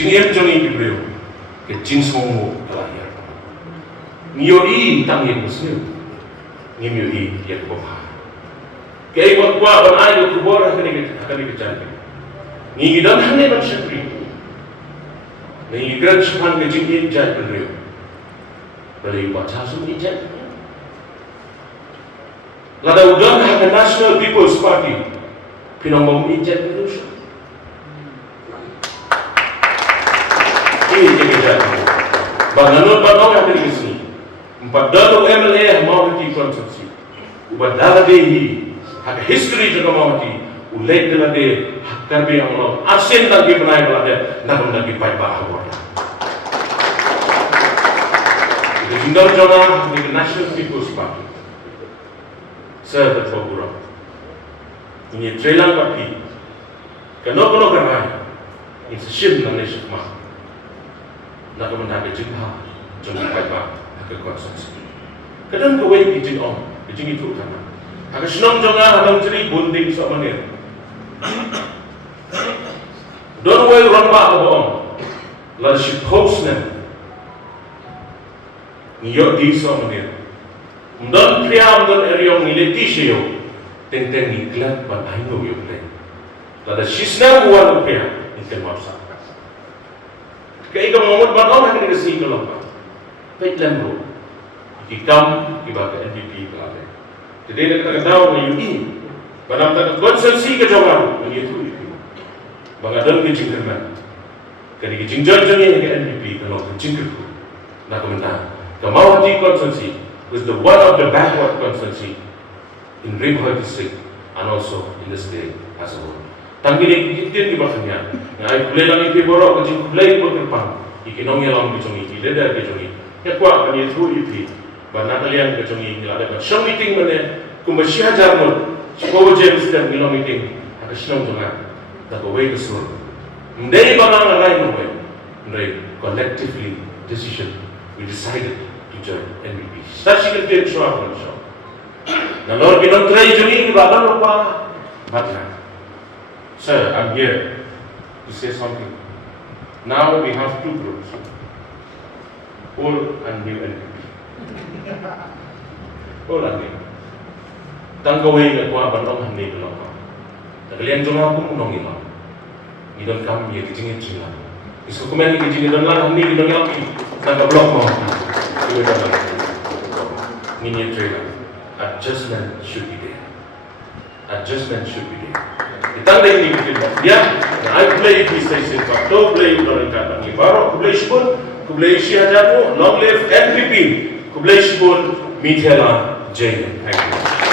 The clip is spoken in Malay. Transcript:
jingem jongi kibreu ke jinsongo kalahir nioi tangi muslim ngimioi yak boha ke ikon kwa ban ai ku bor hakani ke jange ni gidan hane ban shakri ni gran shan ke jingem jai kibreu bali Bah Charles Marngar lada udan hak National People's Party pinong ijat Indonesia ini jadi banganut bangun yang dari sini empat dalam MLA Mawhati konstruksi ubah dalam dehi hak history juga Mawhati ulek dalam deh hak karbi yang Allah asen lagi benai belada nak lagi baik bahwa jadi tinggal jangan di National People's Party saya berfokus ini trailer party kano kerana ini ship Malaysia mah nak mendapat jumpa jumpa baik ke konsensus kadang kau ini jin on jin itu kan agak senang jangan dalam ceri bonding sama ni don't well run back on lalu si post ni niat di sama ni dan pria dan eriong militi siyo tentang iklan pada hindu yang lain lalu si senang buat pria iklan masa kaya ikaw mamut ba tao natin kasi ikaw lang ba? Kahit lang bro, ikikam, iba ka NPP ka natin. Jadi nagkakataw na yun banam tak konsensi ka jawaban, ang ito ito. Mga doon ka jingkren. Kaya jingkren dyan yung NPP, kalau ka jingkren ko, na kumenta. The Mawhati consensi was the one of the backward consensi in Rimhoy district and also in the state as a whole. Tanggiling itin di bakanya, ay kulay lang ipiboro kasi kulay po terpang, ikinong yalang kecungi, ileda kecungi, yakwa kanya through ipi, bana kalian kecungi nilada kan, siyang meeting mana, kung masih hajar mo, siya James dan nilong meeting, agak siyang tunga, nagaway kasur, hindi ba nga ngaray mo ba, hindi collectively decision, we decided to join NPP. Such a good show up on show. Nalor kinong-try jungi, ibagan mo pa, matla. Sir, I'm here to say something. Now we have two groups, old and new NPP. Old and new. Tanggawin at mga bandong hindi ko lang. Nagalian dyan ako munong ilang. Idon kami yung kijingin sila. Isko kumain yung kijingin doon lang, hindi idon lang. Nagka-block mo. Minion trailer. Adjustment should be there. Adjustment should be there. Itang na hindi kita dia, na ay play it station pa, do play it on kata ni baru kublay sipun, kublay siya jatuh, long live NPP, kublay sipun, mithela Jai. Thank you.